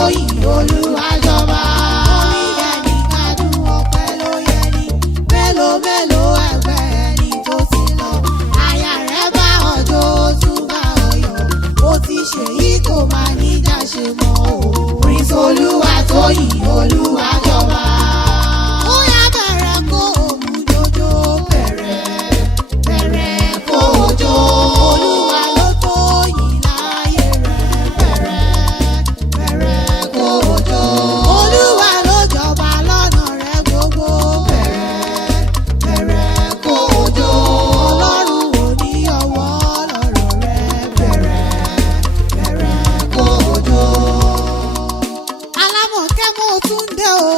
Tóyìn Olúwàjọba. Orí ẹni kádùn ọpẹ́ ló yẹ ní. Mélòó mélòó ẹgbẹ́ ẹni tó ti lọ. Aya rẹ̀ bá ọjọ́ ó tún bá ọyọ̀. Ó ti ṣèyí kò máa níjà ṣe mọ́ o. Prince Olúwatóyìn Olúwàjọba. Ó yá bẹ̀rẹ̀ kó òmù jòjò. Bẹ̀rẹ̀ kó jò. Olúwa ló tóyìn láyé rẹ̀. Bẹ̀rẹ̀ kó jò. Olúwa ló jọba lọ́nà rẹ̀ gbogbo. Bẹ̀rẹ̀ kó jò. Ọlọ́run ò ní ọwọ́ lọ́rọ̀ rẹ̀. Bẹ̀rẹ̀ kó jò. Alámọ̀kẹ́ mo tún dé o.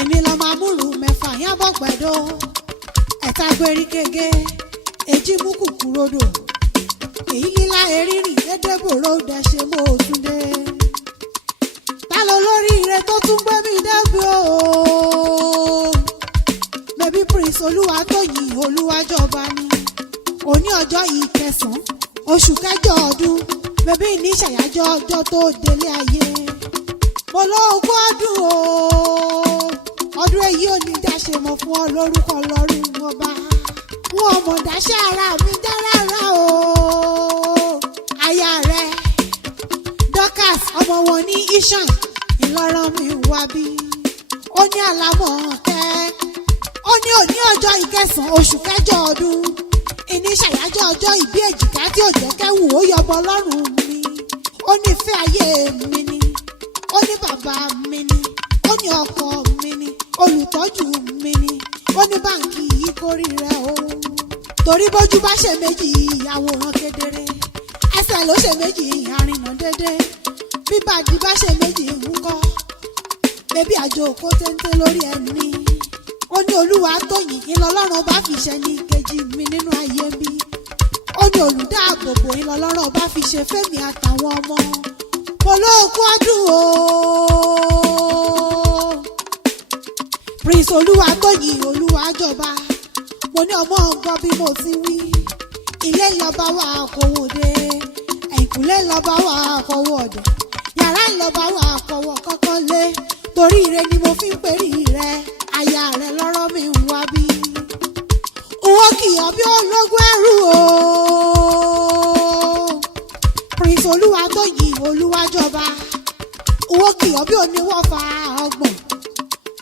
Èmi lọ máa múlù mẹ́fà yán bọ̀ gbẹ̀dọ̀. Ẹ̀ta gbérí kége, èjì mú kùkúrodò. Èyí lílá erínrìn dédébòrò dẹ̀ṣẹ̀ mo tún dé. Ta ló lórí ire tó tún gbé mi débi o? Mẹ̀bí Prince Olúwatóyìn Olúwàjọba ni. Òní ọjọ́ ìkẹsàn-án oṣù kẹjọ ọdún. Mẹ̀bí ní ṣàyájọ́ ọjọ́ tó délé ayé. Mo lóògùn ọdún o. Ọdún èyí ò ní dáṣe mọ́ fún ọ lórúkọ lọ́rùn ọba. Wọn ò mọ̀ dáṣẹ́ ara mi dá rárá o. Aya rẹ̀ Dorcas ọmọ wọn ní Ishan Ìlọrin mi wá bí. Ó ní Alámọ̀kẹ́. Ó ní òní ọjọ́ ìkẹsàn-án oṣù kẹjọ ọdún. Ìní ṣàyájọ́ ọjọ́ ìbí èjìká tí ò jẹ́ kẹ́wù ó yọbọ lọ́rùn mi. Ó ní ìfẹ́ ayé mi ni. Ó ní bàbá mi ni. Ó ní ọkọ mi ni. Olùtọ́jú mi ni. Ó ní báǹkì yìí kórìíra o. Torí bójú bá ṣe méjì àwòrán kedere. Ẹsẹ̀ ló ṣe méjì àrìnà dédé. Bíbàdí bá ṣe méjì ńkọ́. Bébí àjò kó téńté lórí ẹni. Ó ní Olúwatóyìn ìlọlọ́run bá fi ṣe ní kejì mi nínú ayé mi. Ó ní olùdáàbòbò ìlọlọ́run bá fi ṣe fẹ́mi àtàwọn ọmọ. Mo lóòkú ọdún o. Prince Olúwatóyìn Olúwàjọba. Mo ní ọmọ ọgbọ́n bí mo ti wí. Ilé ìlọba wà kówó dé. Ẹ̀yìnkùlé ìlọba wà kówó ọ̀dẹ̀. Yàrá ìlọba wà kówó kọ́kọ́ lé. Torí ire ni mo fi ń perí rẹ. Aya rẹ lọ́rọ̀ mi ń wá bí. Owó kìyàn bí ológun ẹrú o. Prince Olúwatóyìn Olúwàjọba. Owó kìyàn bí oníwọ́fà ọgbọ̀n.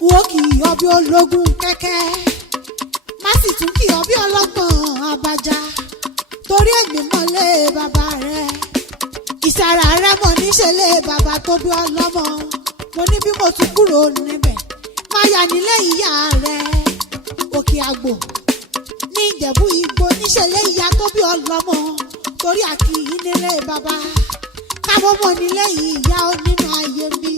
Owó kìyàn bí ológun kẹ́kẹ́. Má sì tún kìyàn bí ọlọ́gbọ̀n abájá. Torí èmi mọ́lé bàbá rẹ̀. Ìsàrà rẹ̀ mọ̀ níṣẹ́lé bàbá tó bí ọlọ́mọ. Mo ní bí mo tún kúrò níbẹ̀. Máyà nílé ìyá rẹ̀. Òkè àgbò ní Ìjẹ̀bú Igbó níṣẹ́lé ìyá tó bí ọlọ́mọ. Torí àkìyí nílé bàbá. Kábọ̀ mọ̀ nílé ìyá onínú ayé mi.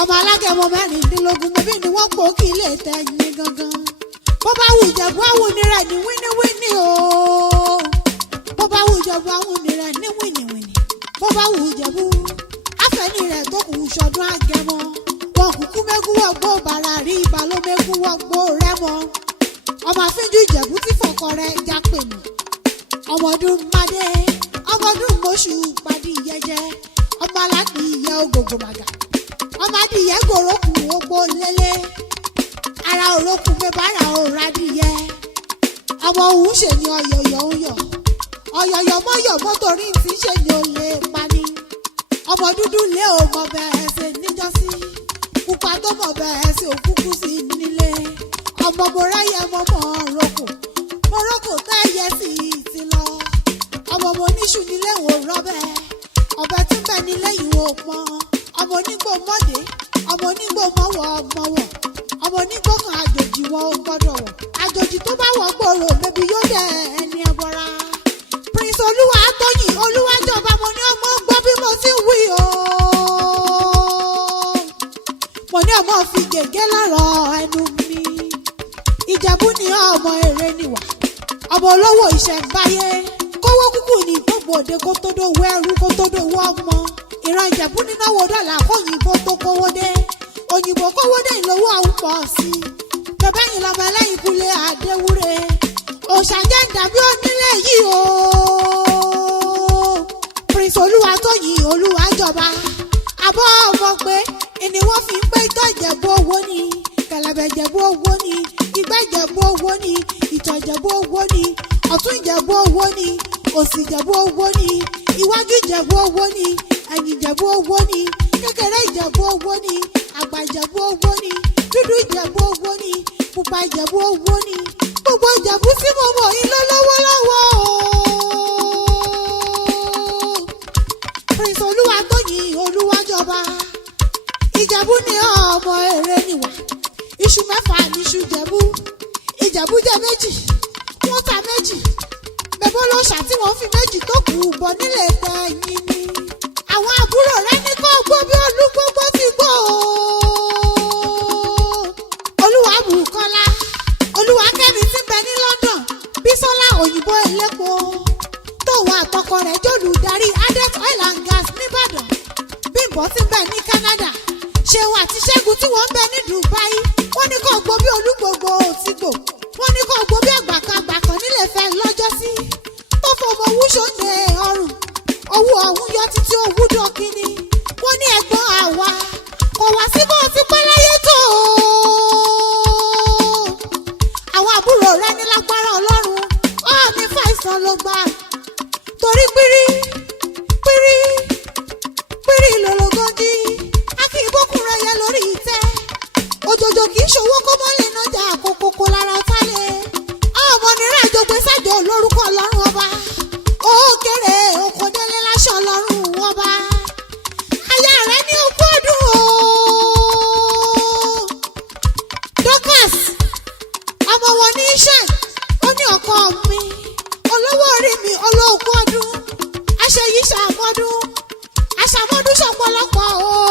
Ọmọ alágẹmọ mẹ́rìndínlógún mẹ́bí ni wọ́n pò kí ilé tẹ̀yìn gangan. Bó bá wù Ìjẹ̀bú àwùní rẹ̀ ní wíníwíní o. Bó bá wù Ìjẹ̀bú àwùní rẹ̀ ní wíníwíní. Bó bá wù Ìjẹ̀bú àfẹ́ni rẹ̀ tó kù ṣọdún Àgẹmọ. Wọn kúkú mẹ́kú wọ́gbó bàrà rí ìbálò mẹ́kú wọ́gbó Rẹ́mọ. Ọmọ àfínjú Ìjẹ̀bú tí fọkọ rẹ̀ já pè mí. Ọmọdún Mádé ọmọdún Mọ́ṣù padì yẹjẹ. Ọmọ aláàtì ìyẹ́ ògògò màgà. Ọmọ adìyẹ gòrókù ogbó lélẹ̀. Ara òrókù mẹ́bàárà òrà adìyẹ. Ọmọ òun ṣe ni ọ̀yọ̀yọ̀ ń yọ̀. Ọ̀yọ̀yọ̀ mọ́yọ̀ mọ́tòrí ti ṣe ni ó lè pani. Ọmọ dúdú lé o mọ bẹ́ẹ̀ ṣe níjọ́sí. Pupa tó mọ bẹ́ẹ̀ ṣe òkúkú sí nílé. Ọmọ mo ráyẹ mọ́ roko. Mo roko táyẹ sí ti lọ. Ọmọ mo níṣu nílé ìwò rọ́bẹ̀. Ọbẹ̀ tí ń bẹ nílé ìwò pọ́n. Ọmọ onígbò mọ́dé. Ọmọ onígbò mọ́wọ́. Ọmọ onígbò kan àjòjì wọ gbọ́dọ̀ wọ̀. Àjòjì tó bá wọ gbòòrò bèbí yóò dẹ ẹni ẹbọra. Prince Olúwatóyìn Olúwàjọba mo ní ọmọ gbọ́ bí mo ti wí o. Mo ní ọmọ fi gègé lọ́rọ̀ ẹnu mi. Ìjẹ̀bú ni ọmọ èrè níwà. Ọmọ olówó ìṣẹ̀ǹbáyé. Kówó kúkú ní gbogbo òde kó tó dówó ẹrú kó tó dówó ọmọ. Ìran Ìjẹ̀bú ní náwó dọ́là kóyìnbó tó kówó dé. Òyìnbó kówó dé ìlówó àwọn pọ̀ sí i. Bẹ̀bẹ̀yìn lọ́mọ ẹlẹ́yìn kúlé Adéwúre. Òṣàjẹ́ ìdàbí onílé yìí o. Prince Olúwatóyìn Olúwàjọba. jọba àbọ̀ ọmọ pé ẹni wọ́n fi ń pé ìtọ́ ìjẹ̀bú owó ni kẹlẹ̀bẹ̀ ìjẹ̀bú owó ni ìgbà ìjẹ̀bú owó ni ìtọ̀ ìjẹ̀bú owó ni ọ̀tún ìjẹ̀bú owó ni òsì ìjẹ̀bú owó ni iwájú ìjẹ̀bú owó ni ẹ̀yìn ìjẹ̀bú owó ni kékeré ìjẹ̀bú owó ni àgbà ìjẹ̀bú owó ni dúdú ìjẹ̀bú owó ni pupa ìjẹ̀bú owó ni gbogbo ìjẹ̀bú tí mo mọ̀ yín lọ́wọ́ lọ́wọ́ Prince Olúwatóyìn Olúwàjọba ìjẹ̀bú ni ọmọ èrè níwà iṣu mẹ́fà níṣu jẹ̀bú ìjẹ̀bú jẹ́ méjì wọ́n ta méjì bẹ̀bọ́ ló ṣà tí wọ́n fi méjì tó kù bọ̀ nílé tẹ̀yìn ni àwọn àbúrò rẹ ní kó gbó bí olúgbógbó ti gbó Olúwabùkọ́lá Olúwakẹ́mi ti bẹ ní London Bísọ́lá òyìnbó elépo tóun àtọkọ rẹ̀ jólùdarí Adet Oil and Gas nìbàdàn Bímbọ́ ti bẹ ní Canada Ṣeun àti Ṣẹ́gun tí wọ́n ń bẹ ní Dubai wọ́n ní kó gbó bí olúgbógbó ti gbó wọ́n ní kó gbó bí àgbàkan nílé fẹ́ lọ́jọ́sí tó fọmọ owó ṣòǹde ọrùn owó ọ̀hún yọ títí owó dọ̀kíní wọ́n ní ẹ̀gbọ́n àwa kò wá sí bó ti pẹ́ láyé tó àwọn àbúrò rẹ ní lágbára Ọlọ́run ọ̀ọ́ni fàìsàn ló gbà torí pírí lọ́lọ́gọ́dí akíbókun rẹ yẹ lórí ìtẹ́ òjòjò kì í ṣòwò kó mọ́ lè nájà àkókò lára tálẹ̀ ọmọ nírà àjọgbé sájọ lórúkọ Ọlọ́run ọba ó kéré òkòdélé láṣọ Ọlọ́run ọba aya rẹ ní ogún ọdún o Dorcas ọmọ wọn ní iṣẹ́ ó ní ọkọ mi olówó orí mi olóògùn ọdún aṣèyí ṣàmọ́dún ṣọ̀pọ̀lọpọ̀ o